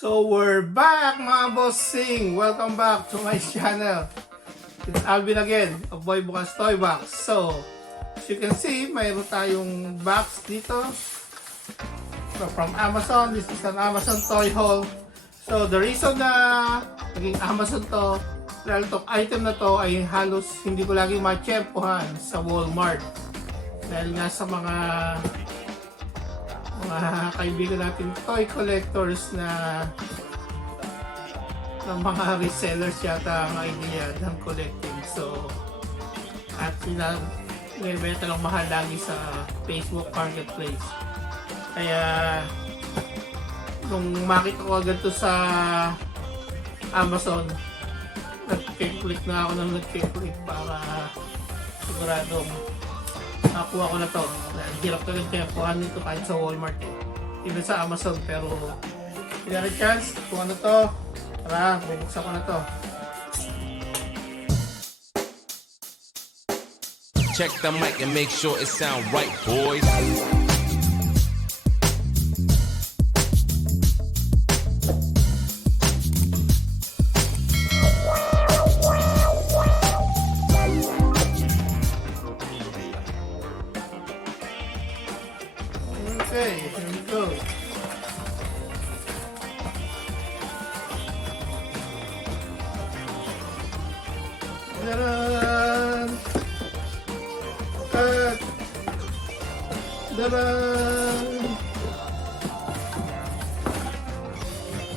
So we're back mga bossing! Welcome back to my channel. It's Alvin again, of Boy Bukas Toy Box. So, as you can see, mayroon tayong box dito. So, from Amazon. This is an Amazon toy haul. So, the reason na naging Amazon to, dahil itong item na to ay halos hindi ko lagi matsyempohan sa Walmart. Dahil nga sa mga kaibigan natin toy collectors na ng mga resellers yata ang idea ng collecting. So, at sila nilibenta lang mahal lagi sa Facebook Marketplace. Kaya nung makita ko agad to sa Amazon, nag-click na ako ng nag-click para siguradong nakuha ko na to. Hirap ko lang kuhaan nito kahit sa Walmart even sa Amazon, pero pinari chance kung ano to. Tara, bubuksan ko na to. Check the mic and make sure it sound right, boys. Okay, here we go. Daran! Cut! Daran!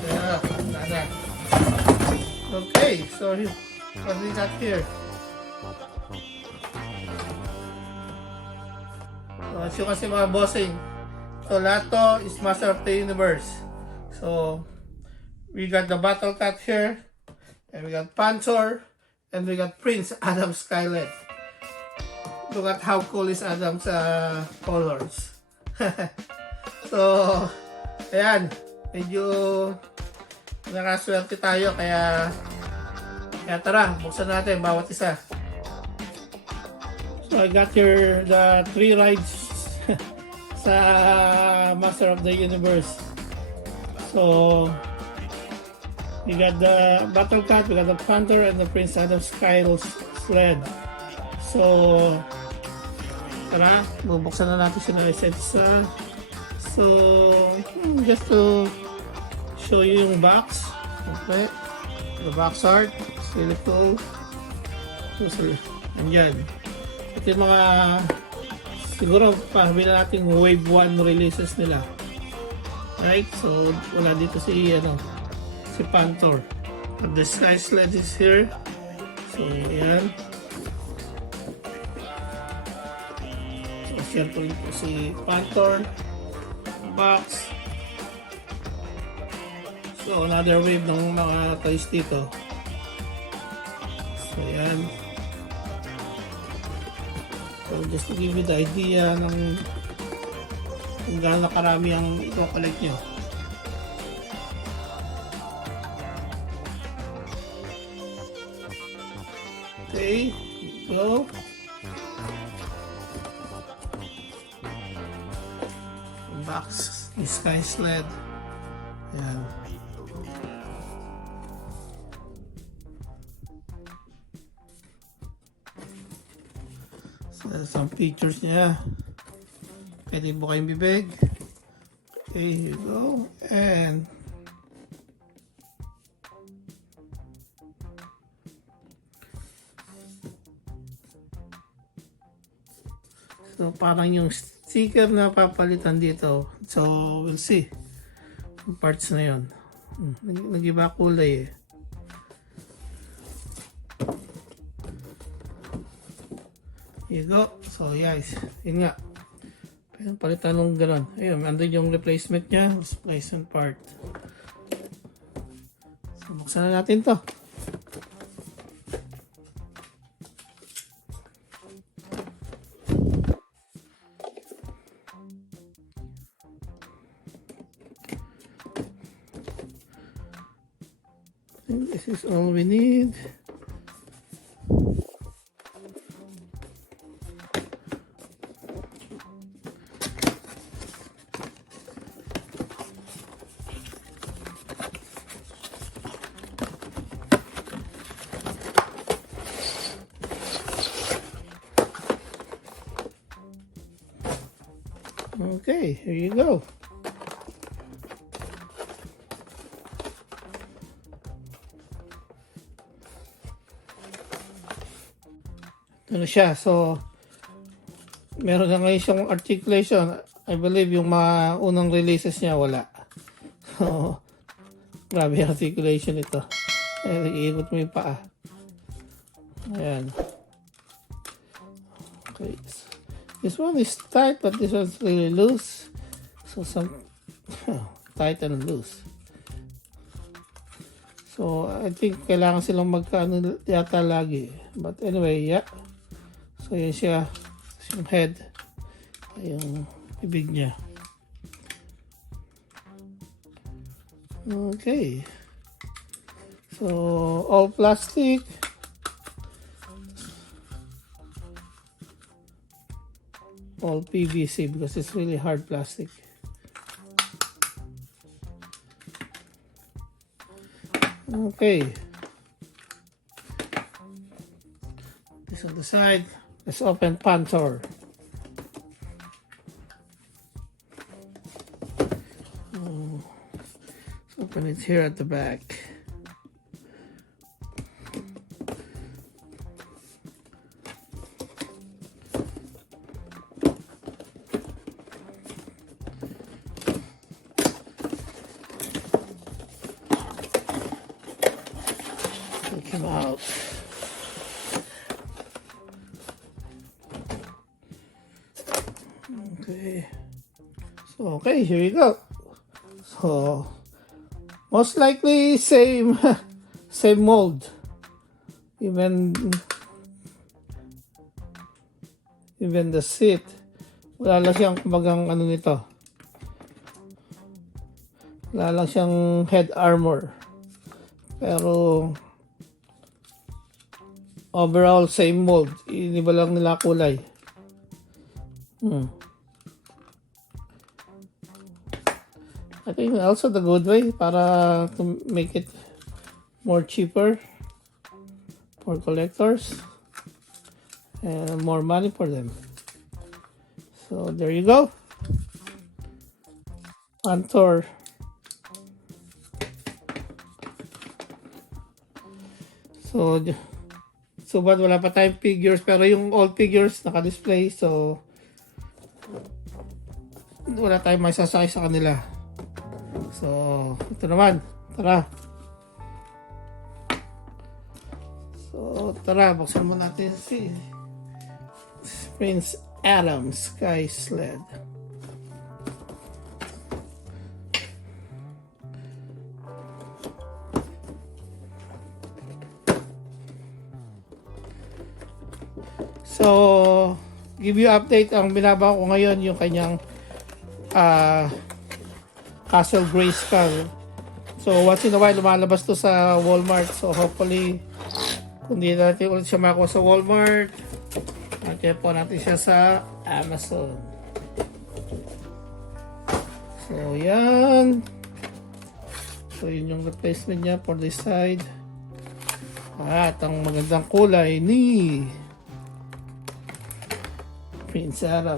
Yeah, nada. Okay, so what we got here? So, as you can see mga bossing, so lahat to is Master of the Universe. So we got the Battle Cat here, and we got Panthor, and we got Prince Adam Sled. Look at how cool is Adam's colors. So ayan, medyo nakaswerte tayo, kaya tara, buksan natin bawat isa. So I got here the 3 rides sa Master of the Universe. So we got the Battle Cat, we got the Panthor, and the Prince Adam Sled. So tara, bubuksan na natin sila isa-isa. So just to show you yung box. Okay, the box art, it's really cool. So andyan, ito yung mga siguro pahabila natin wave 1 releases nila. Right? So wala dito si Panthor. But the Sky Sled is here. So yan. So syempre ito si Panthor. Box. So another wave ng mga toys dito. So yan. So just to give you the idea ng kung gaano karami ang i-collect nyo. Okay, go. Box, the Sky Sled. Yan. Some features niya. Pwede buka yung bibig. Okay, here you go. And so parang yung sticker na papalitan dito. So we'll see yung parts na yun. Nag-iba kulay eh. Here you go. So guys, yun nga. Pwede palitan ng gano'n. Ayun, andun yung replacement niya. Replacement part. So buksan na natin to. And this is all we need. Okay, here you go. Ito na siya. So, meron na ngayon siyang articulation. I believe yung mga unang releases niya wala. So, grabe yung articulation ito. Iikot mo yung paa. Ayan. Okay. This one is tight, but this one's really loose. So some tight and loose. So I think kailangan silang magkaano yata lagi. But anyway, yeah. So yan siya. Yung head. Yung bibig niya. Okay. So all plastic. All PVC because it's really hard plastic. Okay. This on the side. Let's open Panthor. Let's open it here at the back. Take him out. Okay. So, okay, here you go. So, most likely same same mold. Even the seat. Wala lang siyang kumbagang ano nito. Wala lang siyang head armor. Pero overall same mold. Iniba lang nila kulay. I think also the good way para to make it more cheaper for collectors and more money for them. So there you go. Panthor. So but wala pa tayong figures pero yung old figures naka-display so wala tayong may sasakay sa kanila. So ito naman, tara. So tara, buksan mo natin si Prince Adam Sky Sled. So, give you update, ang binaba ko ngayon yung kanyang Castle Grayskull. So, once in a while, lumalabas to sa Walmart. So, hopefully, kung di natin ulit siya makuha sa Walmart, natin po natin siya sa Amazon. So, yan. So, yun yung replacement niya for this side. At ang magandang kulay ni Prince Adam,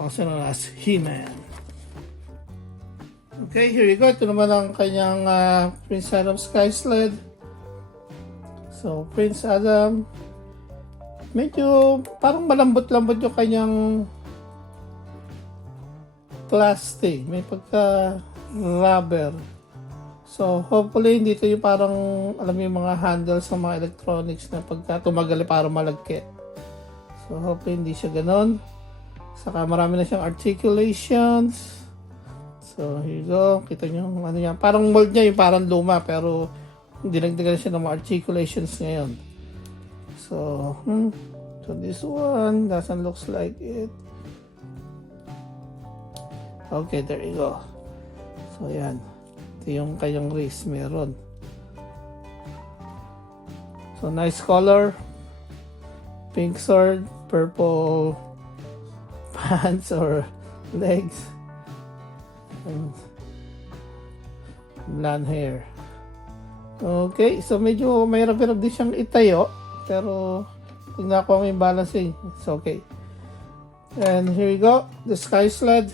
also known as He-Man. Okay, here you go. Ito naman ang kanyang Prince Adam Sky Sled. So, Prince Adam, medyo parang malambot-lambot yung kanyang plastic. May pagka-rubber. So, hopefully, hindi ito yung parang, alam mo yung mga handles ng mga electronics na pagka tumagal parang malagkit. So, hopefully hindi siya ganon. Saka marami na siyang articulations. So, here you go. Kita nyo, ano yan. Parang mold niya yung parang luma, pero dinagdagan siya ng mga articulations ngayon. So, so this one doesn't look like it. Okay, there you go. So, yan. Ito yung kanyang wrist, meron. So, nice color. Pink sword, purple pants or legs, and blonde hair. Okay, so medyo mahirap-hirap din siyang itayo, pero pag nakuha mo yung balancing, it's okay. And here you go, the sky sled.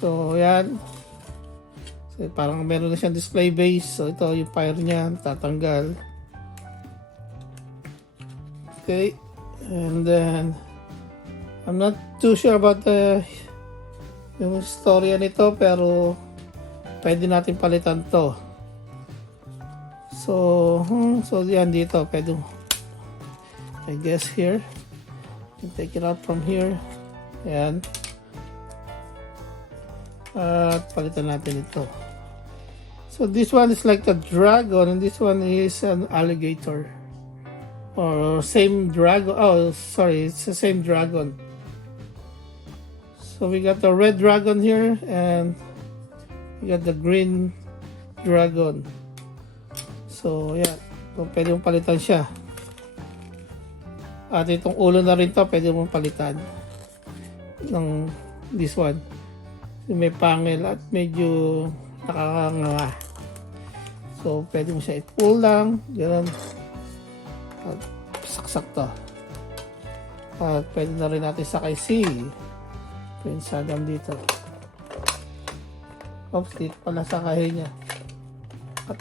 So yan. So, parang meron na siyang display base. So ito yung fire niya, tatanggal. Okay. And then I'm not too sure about yung storya nito, pero pwede natin palitan to. So yan dito, pwede, I guess here, you take it out from here. Ayan. At palitan natin ito. So this one is like a dragon, and this one is an alligator. Or same dragon. Oh, sorry, it's the same dragon. So we got the red dragon here, and we got the green dragon. So yeah, so pwede mong palitan siya. At itong ulo na rin to, pwede mong palitan ng this one. May pangil at medyo nakakanganga. So pwede mo siya i-pull lang, gano'n. At saksak to. At pwede na rin natin sakay si Prince Adam dito. Oops, dito pala sakay niya. At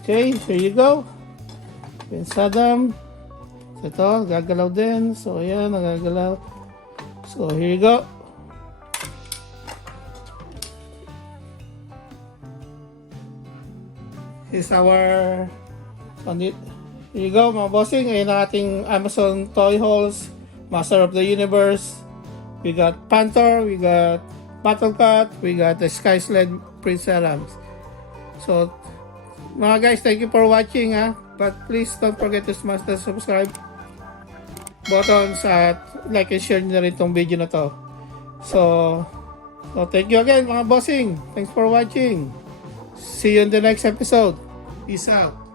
okay, here you go. Prince Adam. So ito, gagalaw din. So ayan, nagagalaw. So here you go. Here's our on it. Here you go, mga bossing. Ayan ang ating Amazon Toy Hauls, Master of the Universe. We got Panthor, we got Battle Cat, we got the Sky Sled, Prince Adam. So mga guys, thank you for watching, but please don't forget to smash the subscribe buttons at like and share na rin tong video na to. So thank you again, mga bossing. Thanks for watching. See you in the next episode. Peace out.